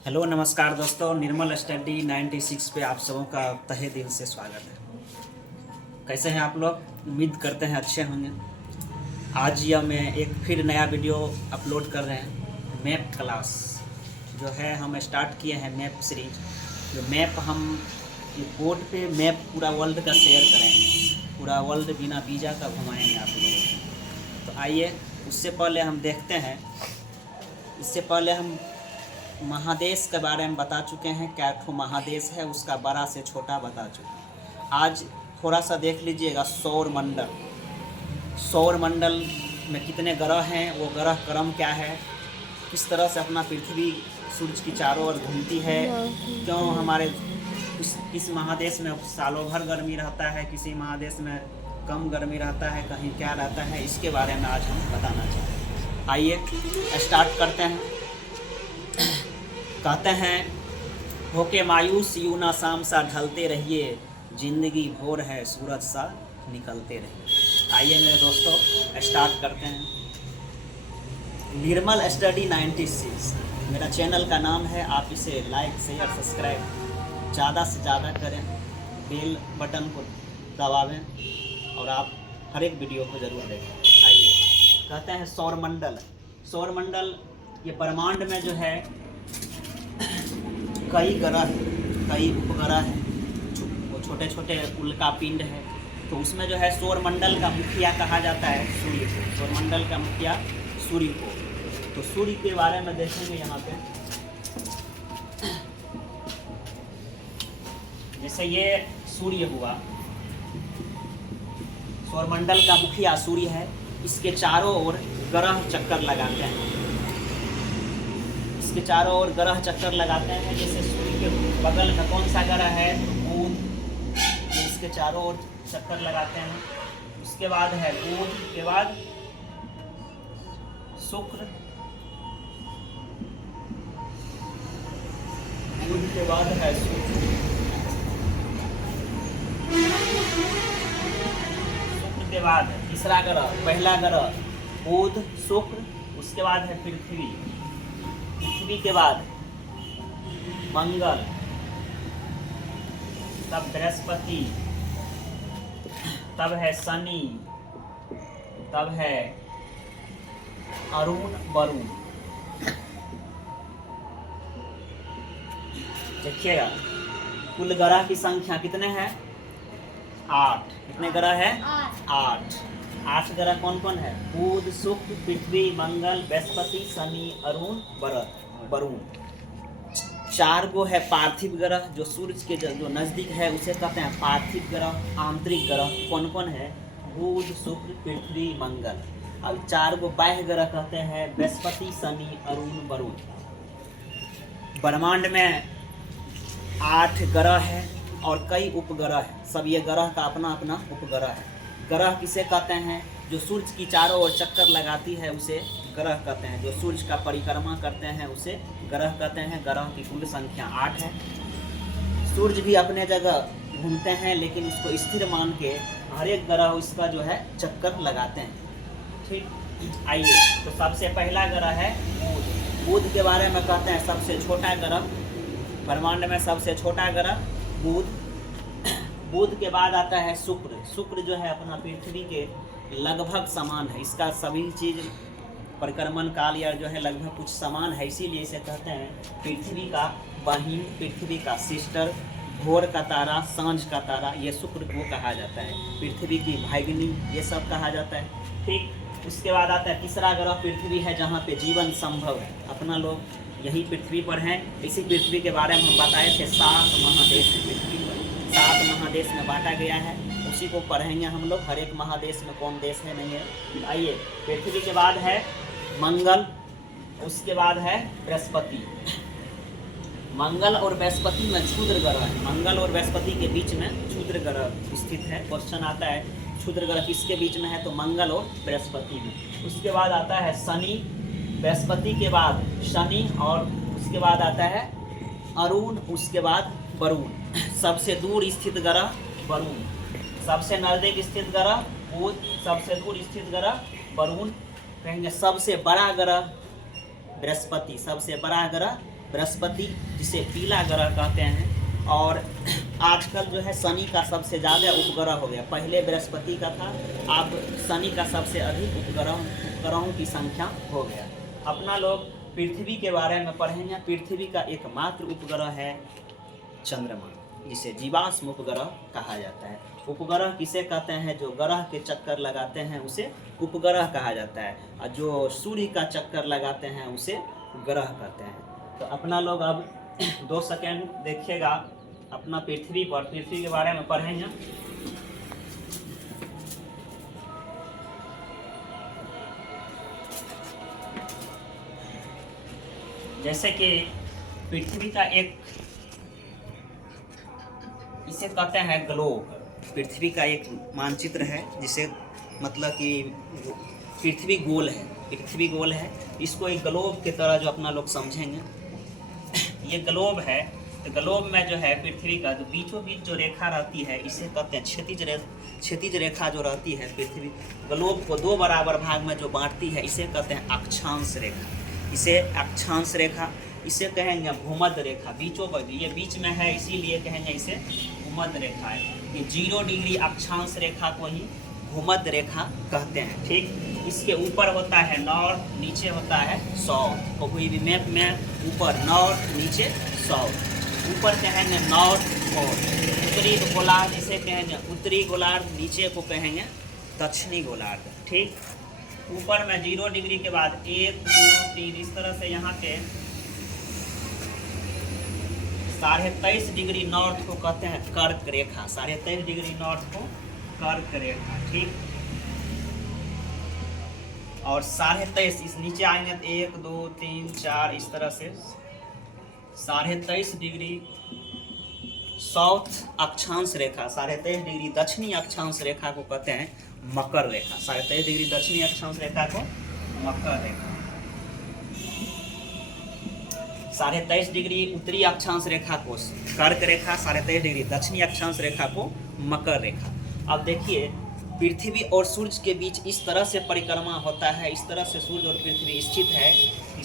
Hello नमस्कार दोस्तों, निर्मल study 96 पे आप सबों का तहे दिल से स्वागत है। कैसे हैं आप लोग? उम्मीद करते हैं अच्छे होंगे। आज यह मैं एक फिर नया वीडियो अपलोड कर रहे हैं। मैप क्लास जो है हम स्टार्ट किए हैं, मैप सीरीज। जो मैप हम बोर्ड पे मैप पूरा वर्ल्ड का शेयर करेंगे, पूरा वर्ल्ड बिना वीज़ा का घुमाएंगे आप लोगों को। तो आइए, उससे पहले हम देखते हैं। इससे पहले हम महादेश के बारे में बता चुके हैं, क्या ठो महादेश है उसका बड़ा से छोटा बता चुके हैं। आज थोड़ा सा देख लीजिएगा सौर मंडल। सौर मंडल में कितने ग्रह हैं, वो ग्रह क्रम क्या है, किस तरह से अपना पृथ्वी सूरज की चारों ओर घूमती है, क्यों हमारे इस महादेश में सालों भर गर्मी रहता है, किसी महादेश में कम गर्मी रहता है, कहीं क्या रहता है, इसके बारे में आज हम बताना चाहते हैं। आइए स्टार्ट करते हैं। कहते हैं, होके मायूस यूं ना शाम सा ढलते रहिए, जिंदगी भोर है सूरज सा निकलते रहिए। आइए मेरे दोस्तों स्टार्ट करते हैं। निर्मल स्टडी 96 मेरा चैनल का नाम है। आप इसे लाइक शेयर सब्सक्राइब ज़्यादा से ज़्यादा करें, बेल बटन को दबावें और आप हर एक वीडियो को ज़रूर देखें। आइए, कहते हैं सौरमंडल। सौरमंडल ये ब्रह्मांड में जो है कई ग्रह हैं, कई उपग्रह हैं, वो छोटे छोटे उल्का पिंड है। तो उसमें जो है सौरमंडल का मुखिया कहा जाता है सूर्य को। सौरमंडल का मुखिया सूर्य को। तो सूर्य के बारे में देखेंगे यहाँ पे। जैसे ये सूर्य हुआ, सौरमंडल का मुखिया सूर्य है। इसके चारों ओर ग्रह चक्कर लगाते हैं। इसके चारों ओर ग्रह चक्कर लगाते हैं। जैसे सूर्य के बगल में कौन सा ग्रह है, तो बुध, इसके चारों ओर चक्कर लगाते हैं। उसके बाद है बुध, के बाद शुक्र, बुध के बाद है शुक्र, शुक्र के बाद तीसरा ग्रह, पहला ग्रह बुध शुक्र, उसके बाद है पृथ्वी, पृथ्वी के बाद मंगल, तब बृहस्पति, तब है शनि, तब है अरुण वरुण। देखिएगा कुल ग्रह की संख्या कितने हैं? 8। कितने ग्रह है? 8। 8 ग्रह कौन कौन है? बुध शुक्र पृथ्वी मंगल बृहस्पति शनि अरुण वरुण। 4 गो है पार्थिव ग्रह, जो सूरज के जो नज़दीक है उसे कहते हैं पार्थिव ग्रह। आंतरिक ग्रह कौन कौन है? बुध शुक्र पृथ्वी मंगल। अब 4 गो बाह्य ग्रह कहते हैं बृहस्पति शनि अरुण वरुण। ब्रह्मांड में 8 ग्रह है और कई उपग्रह है। सब ये ग्रह का अपना अपना उपग्रह है। ग्रह किसे कहते हैं? जो सूरज की चारों ओर चक्कर लगाती है उसे ग्रह कहते हैं। जो सूरज का परिक्रमा करते हैं उसे ग्रह कहते हैं। ग्रह की कुल संख्या 8 है। सूरज भी अपने जगह घूमते हैं, लेकिन इसको स्थिर मान के हर एक ग्रह इसका जो है चक्कर लगाते हैं। ठीक, आइए तो सबसे पहला ग्रह है बुध। बुध के बारे में कहते हैं सबसे छोटा ग्रह, ब्रह्मांड में सबसे छोटा ग्रह बुध। बुध के बाद आता है शुक्र। शुक्र जो है अपना पृथ्वी के लगभग समान है। इसका सभी चीज़ परिक्रमण काल या जो है लगभग कुछ समान है, इसीलिए इसे कहते हैं पृथ्वी का बहिन, पृथ्वी का सिस्टर, भोर का तारा, सांझ का तारा, ये शुक्र को कहा जाता है। पृथ्वी की भागिनी, ये सब कहा जाता है। ठीक, उसके बाद आता है तीसरा ग्रह पृथ्वी है, जहाँ पे जीवन संभव है। अपना लोग यही पृथ्वी पर हैं। इसी पृथ्वी के बारे में हम बताए थे 7 महादेश हैं पृथ्वी पर। 7 महादेश में बांटा गया है, उसी को पढ़ेंगे हम लोग। हर एक महादेश में कौन देश है नहीं है। आइए, पृथ्वी के बाद है मंगल, उसके बाद है बृहस्पति। मंगल और बृहस्पति में क्षुद्र ग्रह है। मंगल और बृहस्पति के बीच में क्षुद्र ग्रह स्थित है। क्वेश्चन आता है क्षुद्र ग्रह किसके बीच में है, तो मंगल और बृहस्पति में। उसके बाद आता है शनि, बृहस्पति के बाद शनि, और उसके बाद आता है अरुण, उसके बाद वरुण। सबसे दूर स्थित ग्रह वरुण, सबसे नजदीक स्थित ग्रह बुध, सबसे दूर स्थित ग्रह वरुण। कहेंगे सबसे बड़ा ग्रह बृहस्पति, सबसे बड़ा ग्रह बृहस्पति जिसे पीला ग्रह कहते हैं, और आजकल जो है शनि का सबसे ज़्यादा उपग्रह हो गया। पहले बृहस्पति का था, अब शनि का सबसे अधिक उपग्रहों की संख्या हो गया। अपना लोग पृथ्वी के बारे में पढ़ेंगे। पृथ्वी का एकमात्र उपग्रह है चंद्रमा, जिसे जीवाश्म उपग्रह कहा जाता है। उपग्रह किसे कहते हैं? जो ग्रह के चक्कर लगाते हैं उसे उपग्रह कहा जाता है, और जो सूर्य का चक्कर लगाते हैं उसे ग्रह कहते हैं। तो अपना लोग अब 2 सेकेंड देखिएगा, अपना पृथ्वी के बारे में पढ़ेंगे। जैसे कि पृथ्वी का एक, इसे कहते हैं ग्लोब। पृथ्वी का एक मानचित्र है, जिसे मतलब कि पृथ्वी गोल है। इसको एक ग्लोब की तरह जो अपना लोग समझेंगे, ये ग्लोब है। तो ग्लोब में जो है पृथ्वी का जो बीचों बीच जो रेखा रहती है, इसे कहते हैं क्षैतिज रेखा जो रहती है पृथ्वी ग्लोब को 2 बराबर भाग में जो बांटती है, इसे कहते हैं अक्षांश रेखा। इसे कहेंगे भूमध्य रेखा। ये बीच में है, इसीलिए कहेंगे इसे भूमध्य रेखा है। ये 0 डिग्री अक्षांश रेखा को ही भूमध्य रेखा कहते हैं। ठीक, इसके ऊपर होता है नॉर्थ, नीचे होता है साउथ। तो कोई भी मैप में ऊपर नॉर्थ, नीचे साउथ। ऊपर कहेंगे नॉर्थ पोल, उत्तरी गोलार्ध इसे कहेंगे उत्तरी गोलार्ध, नीचे को कहेंगे दक्षिणी गोलार्ध। ठीक, ऊपर में 0 डिग्री के बाद 1, 2, 3 इस तरह से यहाँ पे 23.5 डिग्री नॉर्थ को कहते हैं कर्क रेखा। 23.5 डिग्री नॉर्थ को कर्क रेखा। ठीक, और 23.5 इस नीचे आएंगे 1, 2, 3, 4 इस तरह से 23.5 डिग्री साउथ अक्षांश रेखा, 23.5 डिग्री दक्षिणी अक्षांश रेखा को कहते हैं मकर रेखा। 23.5 डिग्री दक्षिणी अक्षांश रेखा को मकर रेखा। 23.5 डिग्री उत्तरी अक्षांश रेखा को कर्क रेखा, 23.5 डिग्री दक्षिणी अक्षांश रेखा को मकर रेखा। अब देखिए, पृथ्वी और सूर्य के बीच इस तरह से परिक्रमा होता है, इस तरह से सूर्य और पृथ्वी स्थित है कि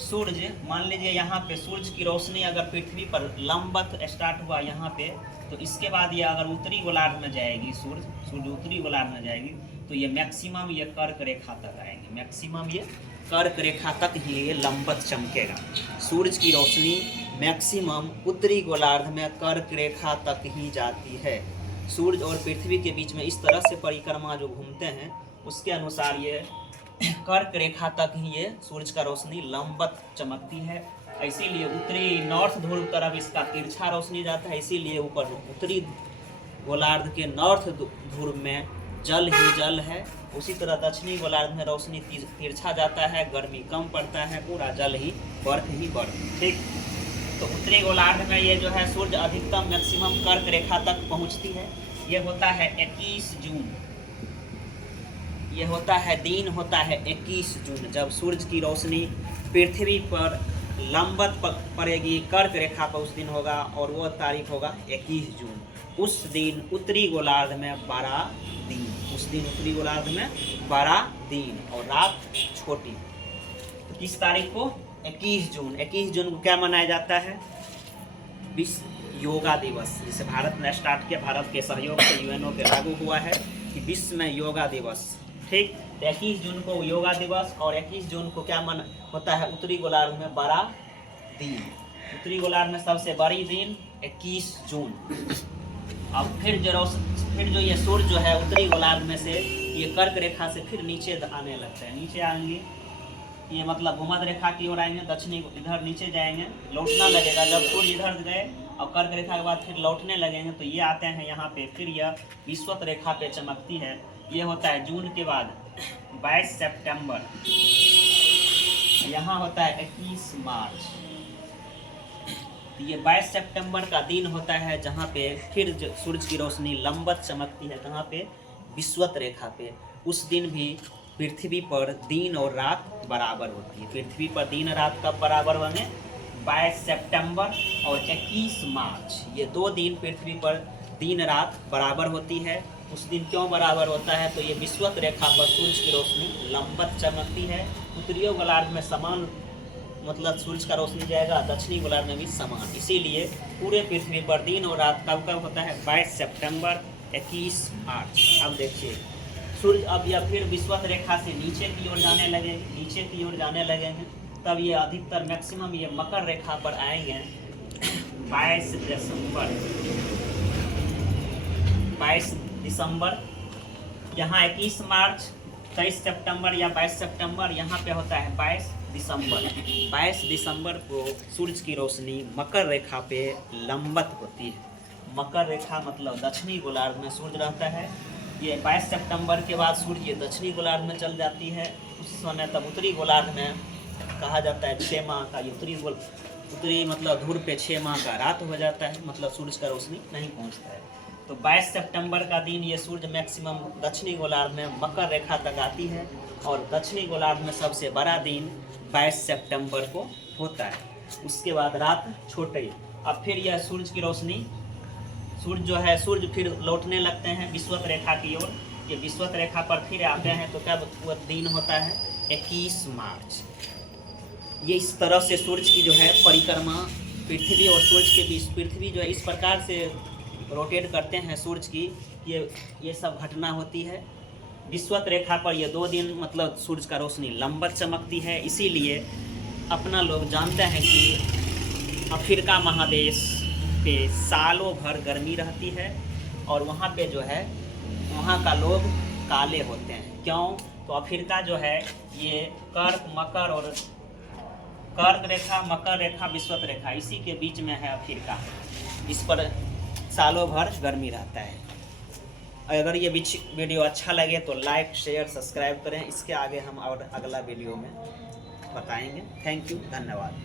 सूर्य मान लीजिए यहाँ पे सूर्य की रोशनी अगर पृथ्वी पर लंबवत स्टार्ट हुआ यहाँ पे, तो इसके बाद ये अगर उत्तरी गोलार्ध में जाएगी, सूर्य उत्तरी गोलार्ध में जाएगी, तो ये मैक्सिमम ये कर्क रेखा तक आएंगे। मैक्सिमम ये कर्क रेखा तक ही ये लंबवत चमकेगा। सूर्य की रोशनी मैक्सिमम उत्तरी गोलार्ध में कर्क रेखा तक ही जाती है। सूर्य और पृथ्वी के बीच में इस तरह से परिक्रमा जो घूमते हैं, उसके अनुसार ये कर्क रेखा तक ही ये सूर्य का रोशनी लंबवत चमकती है। इसीलिए उत्तरी नॉर्थ ध्रुव तरफ इसका तिरछा रोशनी जाता है, इसीलिए ऊपर उत्तरी गोलार्ध के नॉर्थ ध्रुव में जल ही जल है। उसी तरह दक्षिणी गोलार्ध में रोशनी तिरछा जाता है, गर्मी कम पड़ता है, पूरा जल ही बर्फ। ठीक, तो उत्तरी गोलार्ध में ये जो है सूर्य अधिकतम मैक्सिमम कर्क रेखा तक पहुंचती है। ये होता है 21 जून, ये होता है दिन होता है 21 जून, जब सूर्य की रोशनी पृथ्वी पर लंबवत पड़ेगी कर्क रेखा पर, उस दिन होगा, और वो तारीख होगा 21 जून। उस दिन उत्तरी गोलार्ध में 12 दिन, उस दिन उत्तरी गोलार्ध में 12 दिन और रात छोटी। तो किस तारीख को? 21 जून। 21 जून को क्या मनाया जाता है? विश्व योगा दिवस, जिसे भारत ने स्टार्ट किया, भारत के सहयोग से यूएनओ पे लागू हुआ है कि विश्व में योगा दिवस। ठीक, तो 21 जून को योगा दिवस, और 21 जून को क्या होता है? उत्तरी गोलार्ध में 12 दिन। उत्तरी गोलार्ध में सबसे बड़ी दिन 21 जून। अब फिर जो ये सूर्य जो है उत्तरी गोलार्ध में से ये कर्क रेखा से फिर नीचे आने लगता है। नीचे आएंगे, ये मतलब भूमध्य रेखा की ओर आएंगे, दक्षिणी इधर नीचे जाएंगे, लौटना लगेगा। जब सूर्य इधर गए और कर्क रेखा के बाद फिर लौटने लगेंगे, तो ये आते हैं यहाँ पे, फिर यह विषुवत रेखा पे चमकती है। ये होता है जून के बाद 22 सितंबर, यहाँ होता है 21 मार्च। ये 22 सितंबर का दिन होता है जहाँ पे फिर सूरज की रोशनी लंबवत चमकती है, कहाँ पे? विषुवत रेखा पे। उस दिन भी पृथ्वी पर दिन और रात बराबर होती है। पृथ्वी पर दिन रात कब बराबर होंगे? 22 सितंबर और 21 मार्च, ये 2 दिन पृथ्वी पर दिन रात बराबर होती है। उस दिन क्यों बराबर होता है? तो ये विषुवत रेखा पर सूर्य की रोशनी लंबवत चमकती है। उत्तरी गोलार्ध में समान मतलब सूरज का रोशनी जाएगा, दक्षिणी गोलार्ध में भी समान। इसीलिए पूरे पृथ्वी पर दिन और रात कब कब होता है? 22 सितंबर, 21 मार्च। अब देखिए सूर्य अब यह फिर विषुवत रेखा से नीचे की ओर जाने लगेंगे, नीचे की ओर जाने लगेंगे, तब ये अधिकतर मैक्सिमम ये मकर रेखा पर आएंगे 22 दिसंबर। यहाँ 21 मार्च, 23 सितंबर या 22 सितंबर, यहाँ पे होता है 22 दिसंबर। 22 दिसंबर को सूरज की रोशनी मकर रेखा पे लंबवत होती है। मकर रेखा मतलब दक्षिणी गोलार्ध में सूर्य रहता है। ये 22 सितंबर के बाद सूर्य ये दक्षिणी गोलार्ध में चल जाती है। उस समय तब उत्तरी गोलार्ध में कहा जाता है 6 माह का, उत्तरी मतलब धूर पे 6 माह का रात हो जाता है, मतलब सूरज का रोशनी नहीं पहुंचता है। तो 22 सितंबर का दिन ये सूर्य मैक्सिमम दक्षिणी गोलार्ध में मकर रेखा तक आती है, और दक्षिणी गोलार्ध में सबसे बड़ा दिन 22 सितंबर को होता है। उसके बाद रात छोटे। अब फिर यह सूरज की रोशनी, सूर्य फिर लौटने लगते हैं विषुवत रेखा की ओर। ये विषुवत रेखा पर फिर आते हैं तो कब वह दिन होता है? 21 मार्च। ये इस तरह से सूरज की जो है परिक्रमा पृथ्वी और सूरज के बीच, पृथ्वी जो है इस प्रकार से रोटेट करते हैं सूरज की, ये सब घटना होती है। विषुवत रेखा पर ये 2 दिन मतलब सूरज का रोशनी लंबवत चमकती है। इसीलिए अपना लोग जानते हैं कि अफ्रीका महादेश पे सालों भर गर्मी रहती है, और वहाँ पे जो है वहाँ का लोग काले होते हैं। क्यों? तो अफ्रीका जो है ये कर्क रेखा, मकर रेखा, विषुवत रेखा, इसी के बीच में है अफ्रीका। इस पर सालों भर गर्मी रहता है। अगर ये वीडियो अच्छा लगे तो लाइक, शेयर, सब्सक्राइब करें। इसके आगे हम और अगला वीडियो में बताएंगे। थैंक यू, धन्यवाद।